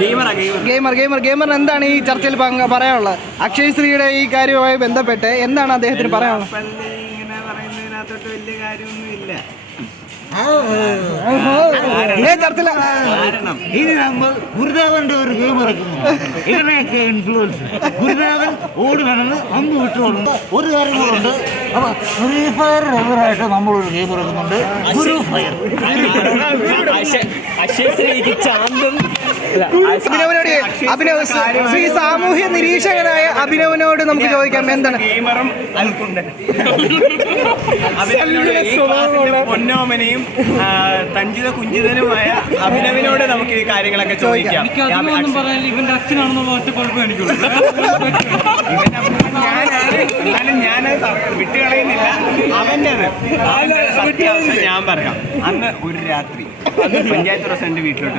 ഗെയിമറിന് എന്താണ് ഈ ചർച്ചയിൽ പറയാനുള്ളത്? അക്ഷയ് ശ്രീയുടെ ഈ കാര്യവുമായി ബന്ധപ്പെട്ട് എന്താണ് അദ്ദേഹത്തിന് പറയാനുള്ളത്? വലിയ കാര്യമൊന്നുമില്ല. ഇനി നമ്മൾ ഗുരുദേവന്റെ ഒരു ഗെയിം ഇറക്കുന്നു. ഇതിനെയൊക്കെ ഇൻഫ്ലുവൻസ് ഗുരുദേവൻ ഓടി നടന്ന് അമ്പ് വിട്ടുകൊള്ളുന്നു. ഒരു കാര്യം കൂടെ അപ്പൊ ഫ്രീ ഫയർ എതിരായിട്ട് നമ്മളൊരു ഗെയിം ഇറക്കുന്നുണ്ട്, ഗുരു ഫയർ. ശ്രീ സാമൂഹ്യ നിരീക്ഷകനായ അഭിനവനോട് നമുക്ക് ചോദിക്കാം, എന്താണ് പൊന്നോമനയും തഞ്ചിത കുഞ്ചിതനുമായ അഭിനവിനോട് നമുക്ക് ഈ കാര്യങ്ങളൊക്കെ ചോദിക്കാം. ഇവന്റെ അച്ഛനാണെന്നുള്ള ഒറ്റ കുഴപ്പം എനിക്കുള്ളൂ. ഞാൻ വിട്ടുകളയുന്നില്ല. അവൻ്റെ സത്യാവസ്ഥ ഞാൻ പറയാം. അന്ന് ഒരു രാത്രി പഞ്ചായത്ത് പ്രസിഡന്റ് വീട്ടിലോട്ട്